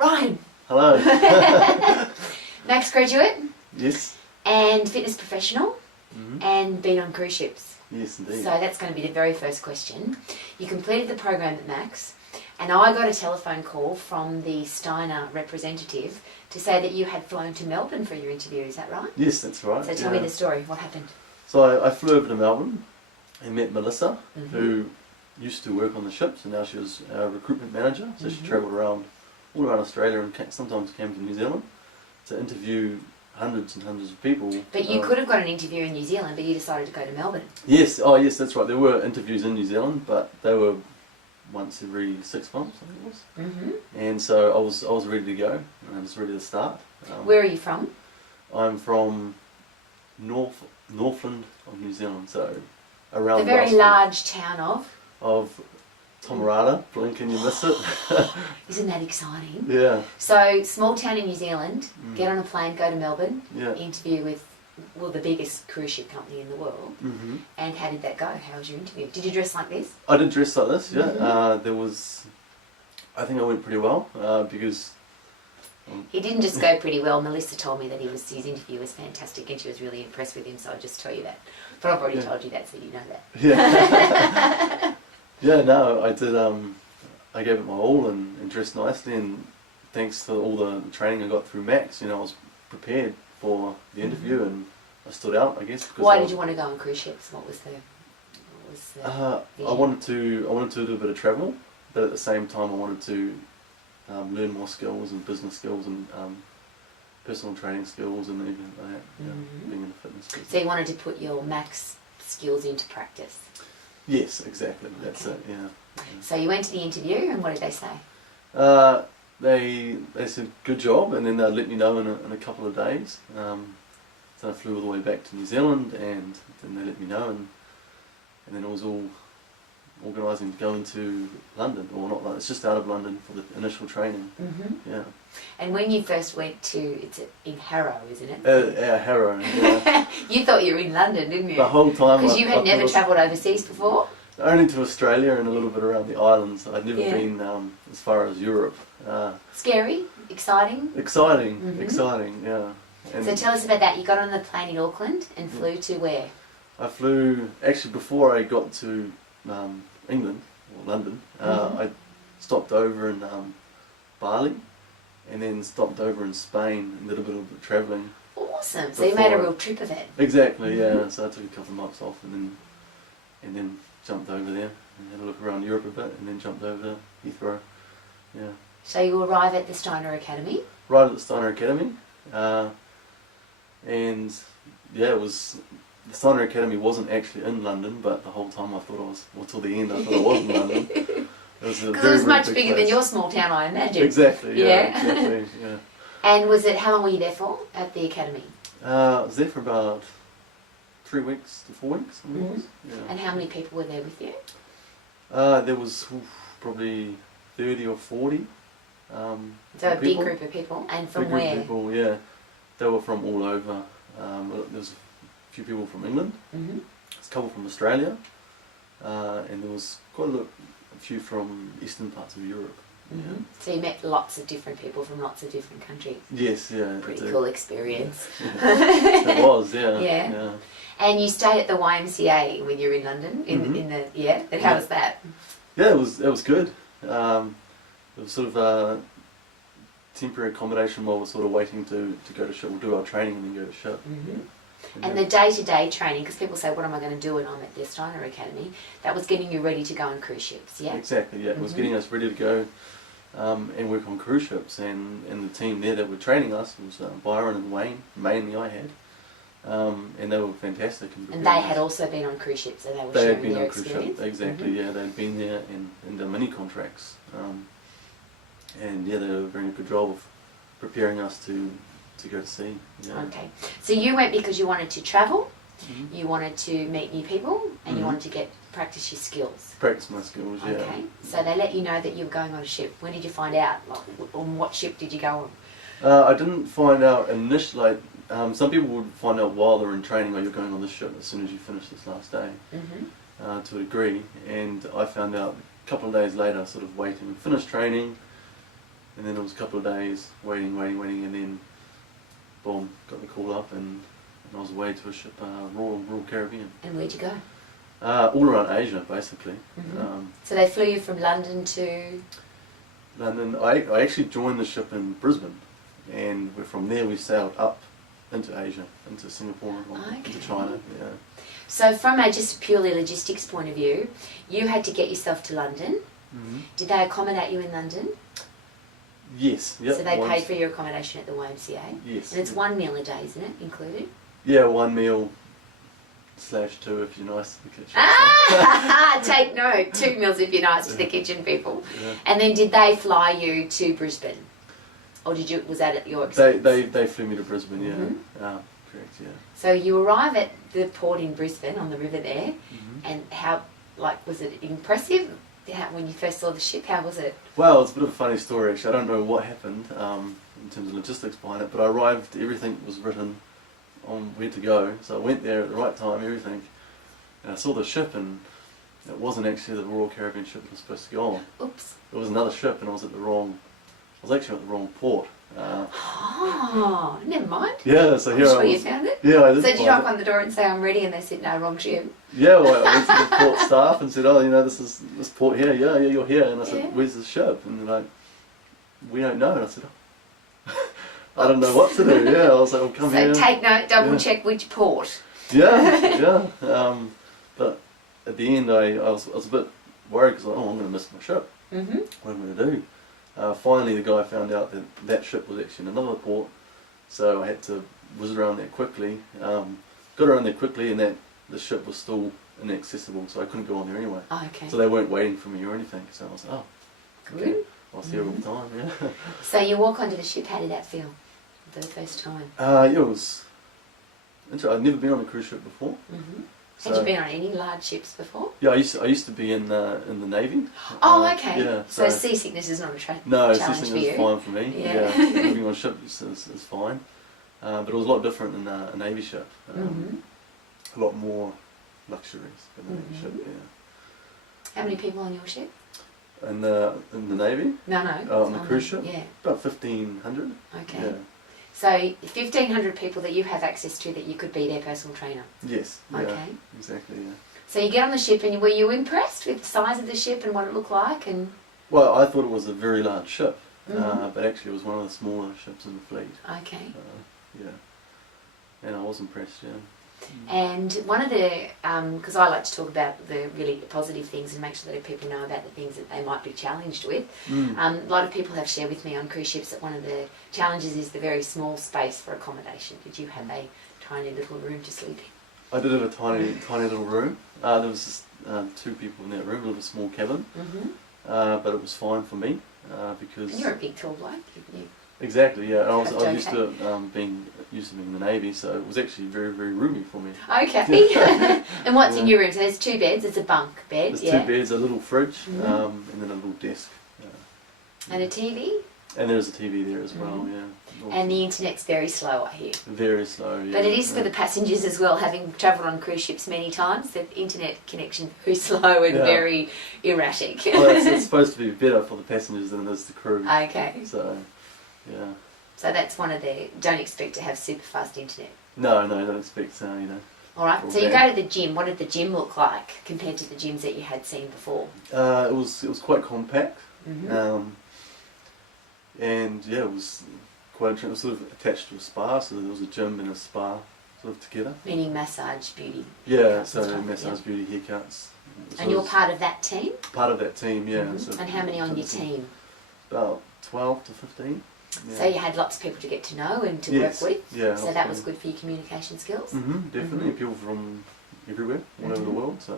Ryan. Hello. Max graduate Yes. and fitness professional Mm-hmm. and been on cruise ships. Yes, indeed. So that's going to be the very first question. You completed the program at Max, and I got a telephone call from the Steiner representative to say that you had flown to Melbourne for your interview. Is that right? Yes, that's right. So tell me the story. What happened? So I flew over to Melbourne and met Melissa, Mhm. who used to work on the ships, and now she was our recruitment manager. So she Mhm. travelled around all around Australia and sometimes came to New Zealand to interview hundreds and hundreds of people. But you could have got an interview in New Zealand, but you decided to go to Melbourne. Yes, oh yes, that's right. There were interviews in New Zealand, but they were once every 6 months, I think it was. Mm-hmm. And so I was ready to go, and I was ready to start. Where are you from? I'm from Northland of New Zealand, so around The very Wellsford. large town Of Tomarata. Blink and you miss it. Isn't that exciting? Yeah, So, small town in New Zealand, Mm. get on a plane, go to Melbourne, yeah. interview with, well, the biggest cruise ship company in the world. hmm And how did that go? How was your interview? Did you dress like this? I did dress like this, yeah. Mhm. I think I went pretty well, because He didn't just go pretty well. Melissa told me that his interview was fantastic and she was really impressed with him, so I'll just tell you that. But I've already Yeah. told you that, so you know that. yeah. Yeah, no, I did, I gave it my all and dressed nicely, and thanks to all the training I got through Max, I was prepared for the interview, and I stood out, I guess. Because Why did you want to go on cruise ships? What was the I vision? wanted to do a bit of travel, but at the same time I wanted to learn more skills and business skills and personal training skills and everything like that. Mhm. Being in the fitness business. So you wanted to put your Max skills into practice. Yes, exactly. That's Okay. it. Yeah. So you went to the interview, and what did they say? They said good job, and then they'd let me know in a couple of days. So I flew all the way back to New Zealand, and then they let me know, and then it was all organising going to London, or not London, it's just out of London for the initial training. Mm-hmm. Yeah. And when you first went to, it's in Harrow, isn't it? Harrow. Yeah. You thought you were in London, didn't you? The whole time. Because you had never was travelled overseas before? only to Australia and a little bit around the islands. I'd never Yeah. been as far as Europe. Scary? Exciting? Exciting, Mhm. exciting, yeah. And So tell us about that. You got on the plane in Auckland and flew to where? I flew, actually before I got to England, or London, Mhm. I stopped over in Bali, and then stopped over in Spain and did a bit of travelling. Awesome. So you made a Before- real trip of it. Exactly, yeah. Mhm. So I took a couple of months off and then jumped over there and had a look around Europe a bit, and then jumped over to Heathrow. Yeah. So you arrive at the Steiner Academy. Right at the Steiner Academy, and yeah, it was. The Steiner Academy wasn't actually in London, but the whole time I thought I was, well, till the end I thought I was in London. It was a Because it very, was very much big bigger than place. your small town, I imagine. Exactly, yeah, Yeah. exactly, yeah. And was it, how long were you there for at the academy? I was there for about 3 weeks to 4 weeks, I think it was. Yeah. And how many people were there with you? There was probably 30 or 40. So a big people. group of people. And from Big group of where? people, yeah. They were from all over. There was a few people from England, Mm-hmm. a couple from Australia, and there was quite a few from eastern parts of Europe. Mm-hmm. So you met lots of different people from lots of different countries. Yeah. Yes, yeah. Pretty it did. cool experience. It was, yeah. Yeah. And you stayed at the YMCA when you were in London, Mhm. in the yeah. And how Yeah. was that? Yeah, it was good. It was sort of temporary accommodation while we're sort of waiting to go to ship. We'll do our training and then go to ship. Mm-hmm. And And then- the day-to-day training, because people say, "What am I going to do when I'm at the Steiner Academy?" That was getting you ready to go on cruise ships, yeah. Exactly, yeah. It was Mhm. getting us ready to go and work on cruise ships, and the team there that were training us was Byron and Wayne, mainly I had, and they were fantastic. And they had also been on cruise ships, and they were They had sharing been their on cruise experience. ships, exactly, Mhm. yeah. They'd been there in the mini contracts, and yeah, they did a very good job of preparing us to go to sea. Yeah. Okay, so you went because you wanted to travel, Mhm. you wanted to meet new people, and you Mhm. wanted to practice your skills. Practice my skills, yeah. Okay, so they let you know that you were going on a ship. When did you find out? Like, on what ship did you go on? I didn't find out initially. Some people would find out while they're in training, you're going on this ship as soon as you finish this last day, Mm-hmm. to a degree. And I found out a couple of days later, sort of waiting, finished training, and then it was a couple of days waiting, and then boom, got the call up, and I was away to a ship, Royal Caribbean. And where'd you go? All around Asia, basically. So they flew you from London to... London. I actually joined the ship in Brisbane, and from there we sailed up into Asia, into Singapore, into China. Yeah. So from a just purely logistics point of view, you had to get yourself to London. Did they accommodate you in London? Yes. Yep, so they paid for your accommodation at the YMCA? Yes. And it's 1 meal a day, isn't it, included? Yeah, 1 meal / 2 if you're nice to the kitchen. Ah! Take note. 2 meals if you're nice to the kitchen people. Yeah. And then did they fly you to Brisbane? Or was that at your expense? They flew me to Brisbane, yeah. Correct, yeah. So you arrive at the port in Brisbane on the river there, and how, was it impressive? When you first saw the ship, how was it? Well, it's a bit of a funny story actually. I don't know what happened in terms of logistics behind it, but I arrived, everything was written on where to go. So I went there at the right time, everything, and I saw the ship, and it wasn't actually the Royal Caribbean ship that was supposed to go on. Oops. It was another ship, and I was actually at the wrong port. Never mind. Yeah, so here sure I was. you found it? Yeah, I did. So did you knock on the door and say, I'm ready, and they said, no, wrong ship? Yeah, well, I went to the port staff and said, oh, this port here, yeah, you're here. And I said, where's the ship? And they're like, we don't know. And I said, I don't know what to do. Yeah, I was like, well, come here. So take note, double check which port. Yeah. But at the end, I was a bit worried because I'm going to miss my ship. What am I going to do? Finally, the guy found out that ship was actually in another port, so I had to whiz around there quickly. Got around there quickly, and the ship was still inaccessible, so I couldn't go on there anyway. Oh, okay. So they weren't waiting for me or anything. So I was like, good. Okay. I was here all the time. Yeah. So you walk onto the ship. How did that feel for the first time? It was. I'd never been on a cruise ship before. Had you been on any large ships before? Yeah, I used to be in the Navy. Oh, okay. Yeah. So seasickness is not a challenge no, for seasickness you? is fine for me. Yeah. Living on ships is fine. But it was a lot different than a Navy ship. A lot more luxuries than a Navy ship. Yeah. How many people on your ship? In the Navy? No. On the cruise ship? Yeah. About 1,500. Okay. Yeah. So 1,500 people that you have access to that you could be their personal trainer. Yes. Okay. Yeah, exactly. Yeah. So you get on the ship, and were you impressed with the size of the ship and what it looked like? And well, I thought it was a very large ship, but actually it was one of the smaller ships in the fleet. Okay. Yeah. And I was impressed. Yeah. And one of the, because I like to talk about the really positive things and make sure that people know about the things that they might be challenged with. A lot of people have shared with me on cruise ships that one of the challenges is the very small space for accommodation. Did you have a tiny little room to sleep in? I did have a tiny little room. There was just 2 people in that room, a little small cabin. But it was fine for me because. And you're a big tall bloke. Exactly, yeah. I was used to being in the Navy, so it was actually very, very roomy for me. Okay. And what's in your room? So there's 2 beds. It's a bunk bed. There's 2 beds, a little fridge, and then a little desk. And a TV. And there's a TV there as well. Yeah. And the internet's very slow, I hear. Very slow. Yeah. But it is for the passengers as well. Having travelled on cruise ships many times, the internet connection very slow and very erratic. Well, it's supposed to be better for the passengers than it is the crew. Okay. So. Yeah. So that's one of the. Don't expect to have super fast internet. No, don't expect All right. So you go to the gym. What did the gym look like compared to the gyms that you had seen before? It was quite compact, and yeah, it was quite interesting. It was sort of attached to a spa, so there was a gym and a spa sort of together. Meaning massage, beauty. Yeah, so massage, beauty, haircuts. And you're part of that team? Part of that team, yeah. So and how many on your team? About 12 to 15. Yeah. So you had lots of people to get to know and to work with? Yeah. So that was good for your communication skills? Definitely. People from everywhere, all over the world. So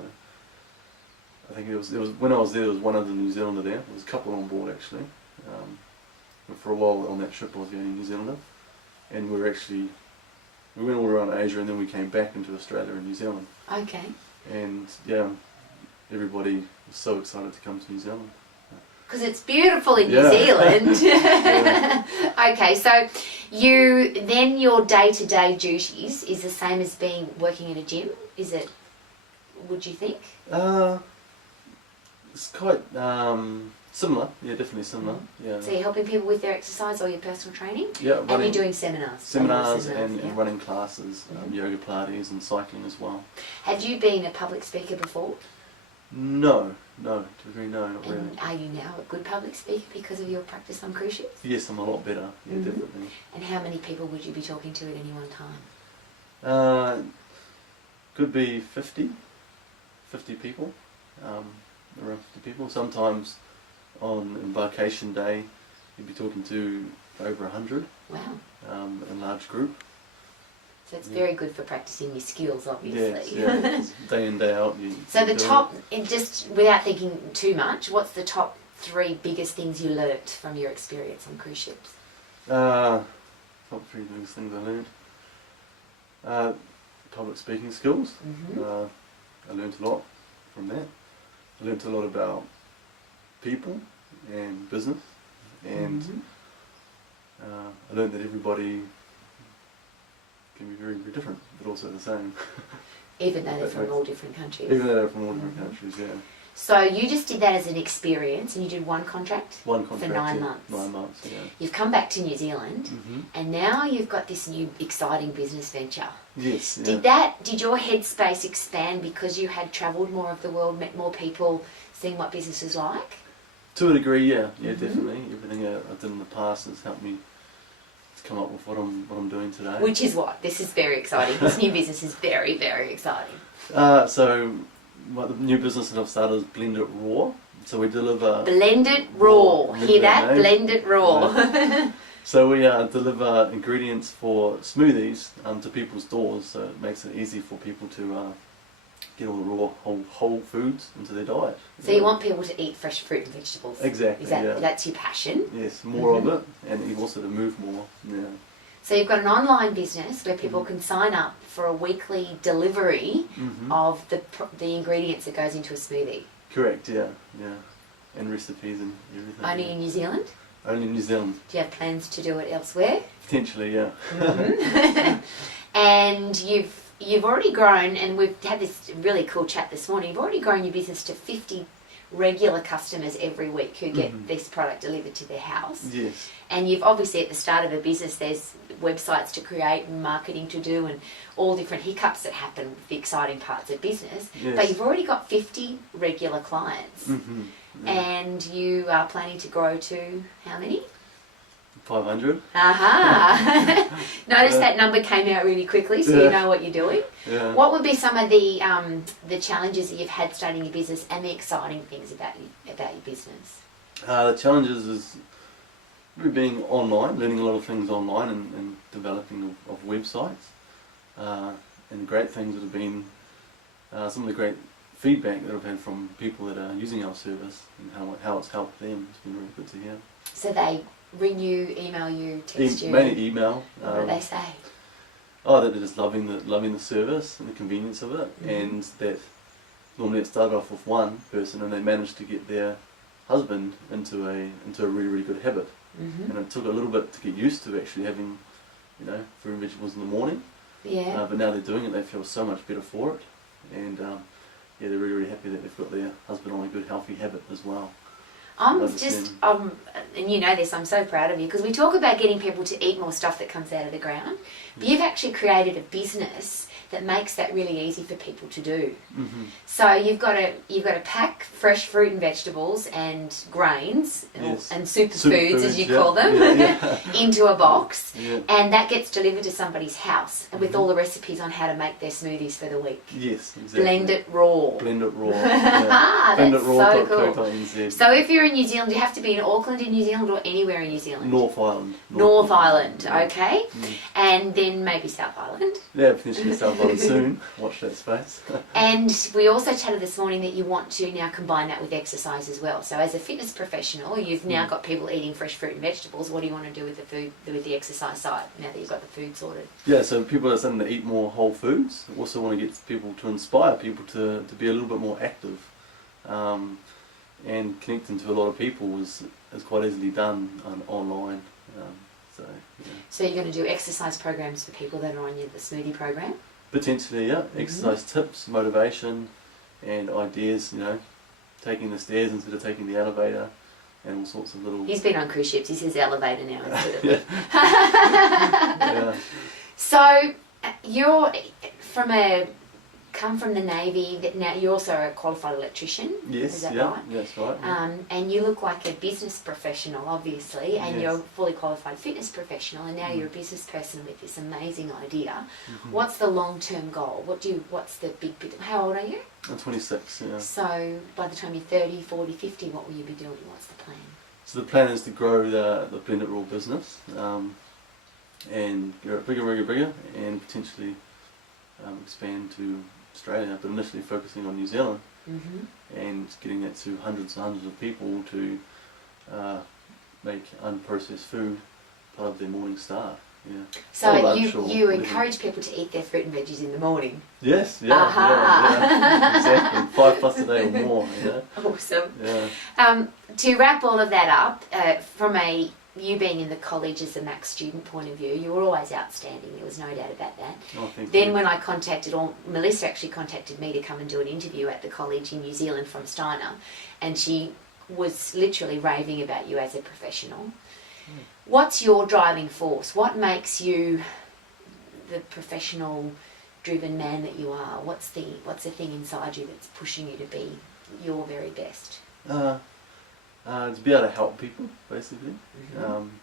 I think it was when I was there, there was one other New Zealander there. There was a couple on board actually. But for a while on that ship I was the only New Zealander. And we went all around Asia, and then we came back into Australia and New Zealand. Okay. And yeah, everybody was so excited to come to New Zealand. Because it's beautiful in New Zealand. Okay, so your day-to-day duties is the same as working in a gym? Is it, would you think? It's quite Similar, yeah, definitely similar. Yeah. So you're helping people with their exercise or your personal training? Yeah, And running you're doing seminars? seminars Yeah. and running classes, yoga, Pilates, and cycling as well. Had you been a public speaker before? No, to a degree, no, not really. And are you now a good public speaker because of your practice on cruise ships? Yes, I'm a lot better. Yeah, definitely. And how many people would you be talking to at any one time? Could be 50 people, around 50 people. Sometimes on embarkation day, you'd be talking to over 100. Wow. In a large group. So it's very good for practicing your skills, obviously. Yes, day in, day out. So the top, just without thinking too much, what's the top 3 biggest things you learnt from your experience on cruise ships? Top 3 biggest things I learned. Public speaking skills. I learnt a lot from that. I learnt a lot about people and business, and I learned that everybody can be very, very different, but also the same. Even though they're from all different countries. Even though they're from all different countries, yeah. So you just did that as an experience, and you did one contract? One contract for 9 yeah. months. 9 months, yeah. You've come back to New Zealand, and now you've got this new exciting business venture. Yes. Yeah. Did your headspace expand because you had travelled more of the world, met more people, seen what business is like? To a degree, yeah, definitely. Everything I did in the past has helped me to come up with what I'm doing today. Which is what? This is very exciting. This new business is very, very exciting. So, the new business that I've started is Blend It Raw. So we deliver... Blend It Raw. Hear that? Name. Blend It Raw. So we deliver ingredients for smoothies to people's doors, so it makes it easy for people to get all the raw whole foods into their diet. So you want people to eat fresh fruit and vegetables. Exactly. That's your passion? Yes, more of it, and also to move more. Yeah. So you've got an online business where people can sign up for a weekly delivery of the ingredients that goes into a smoothie. Correct. Yeah. And recipes and everything. Only in New Zealand? Only in New Zealand. Do you have plans to do it elsewhere? Potentially, yeah. And you've already grown, and we've had this really cool chat this morning, you've already grown your business to 50 regular customers every week who get this product delivered to their house. Yes. And you've obviously, at the start of a business, there's websites to create and marketing to do and all different hiccups that happen with the exciting parts of business. Yes. But you've already got 50 regular clients. And you are planning to grow to how many? 500. Aha! Notice that number came out really quickly, so you know what you're doing. Yeah. What would be some of the challenges that you've had starting your business and the exciting things about your business? The challenges is really being online, learning a lot of things online and developing of websites. And the great things that have been some of the great feedback that I've had from people that are using our service and how it's helped them. It's been really good to hear. So they ring you, email you, text you? Mainly email. What do they say? Oh, that they're just loving the service and the convenience of it, and that normally it started off with one person and they managed to get their husband into a really, really good habit. And it took a little bit to get used to actually having, fruit and vegetables in the morning. Yeah. But now they're doing it, they feel so much better for it, and they're really, really happy that they've got their husband on a good, healthy habit as well. And you know this, I'm so proud of you, because we talk about getting people to eat more stuff that comes out of the ground, but you've actually created a business that makes that really easy for people to do. So you've got to pack fresh fruit and vegetables and grains and superfoods, as you call them, into a box, and that gets delivered to somebody's house with all the recipes on how to make their smoothies for the week. Yes, exactly. Blend it raw. Blend it raw. That's so cool. NZ. So if you're in New Zealand, do you have to be in Auckland in New Zealand or anywhere in New Zealand? North Island. North Island, okay. And then maybe South Island. Yeah, potentially South Island soon. Watch that space. And we also chatted this morning that you want to now combine that with exercise as well. So as a fitness professional, you've now got people eating fresh fruit and vegetables. What do you want to do with the food, with the exercise side, now that you've got the food sorted? Yeah, so people are starting to eat more whole foods. Also want to get people to inspire people to be a little bit more active. And connecting to a lot of people is quite easily done online. So you're going to do exercise programs for people that are on the smoothie program? Potentially, yeah. Exercise tips, motivation, and ideas. Taking the stairs instead of taking the elevator. and all sorts of little... He's been on cruise ships. He says elevator now instead of... Yeah. So you're come from the Navy, now you're also a qualified electrician, Yes, is that yeah, right? that's right. Yeah. And you look like a business professional, obviously, and Yes. you're a fully qualified fitness professional, and now you're a business person with this amazing idea. What's the long-term goal? What's the big bit? How old are you? I'm 26, yeah. So by the time you're 30, 40, 50, what will you be doing? What's the plan? So the plan is to grow the blended raw business, and grow it bigger, and potentially expand to Australia, but initially focusing on New Zealand, and getting that to hundreds and hundreds of people to make unprocessed food part of their morning start. Yeah. So Or lunch or you whatever. encourage people to eat their fruit and veggies in the morning. Yes, yeah, Aha. exactly. 5 plus a day or more. Yeah. Awesome. Yeah. To wrap all of that up, from you being in the college as a Mac student point of view, you were always outstanding. There was no doubt about that. Oh, thank Then you. when I Melissa actually contacted me to come and do an interview at the college in New Zealand from Steiner, and she was literally raving about you as a professional. What's your driving force? What makes you the professional, driven man that you are? What's the thing inside you that's pushing you to be your very best? To be able to help people, basically.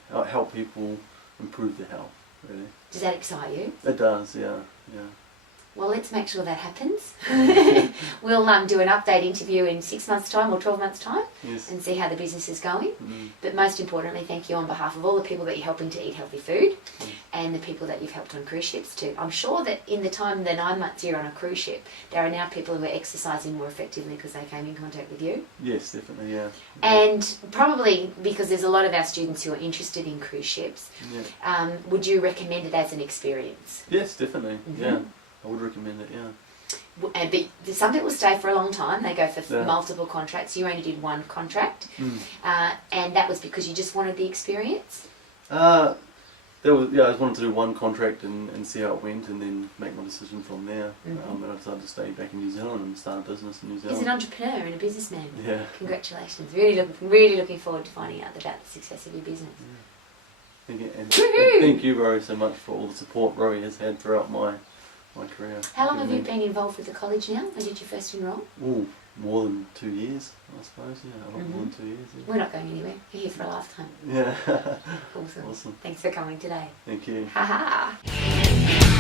Help people improve their health, really. Does that excite you? It does, yeah. Well, let's make sure that happens. We'll do an update interview in 6 months' time or 12 months' time Yes. and see how the business is going. But most importantly, thank you on behalf of all the people that you're helping to eat healthy food and the people that you've helped on cruise ships too. I'm sure that in the time, the 9 months you're on a cruise ship, there are now people who are exercising more effectively because they came in contact with you. Yes, definitely, yeah. And probably because there's a lot of our students who are interested in cruise ships, would you recommend it as an experience? Yes, definitely, yeah. I would recommend it, yeah. But some people stay for a long time. They go for Yeah. multiple contracts. You only did one contract, and that was because you just wanted the experience. I just wanted to do one contract and see how it went, and then make my decision from there. And I decided to stay back in New Zealand and start a business in New Zealand. He's an entrepreneur and a businessman. Yeah. Congratulations! Really looking forward to finding out about the success of your business. Thank you, and Woohoo! thank you, Rory, so much for all the support Rory has had throughout my career. How long have you been involved with the college now? When did you first enrol? Oh, more than 2 years, I suppose. Yeah, a lot more than 2 years. We're not going anywhere. We're here for a lifetime. Yeah. Awesome. Awesome. Thanks for coming today. Thank you. Ha ha.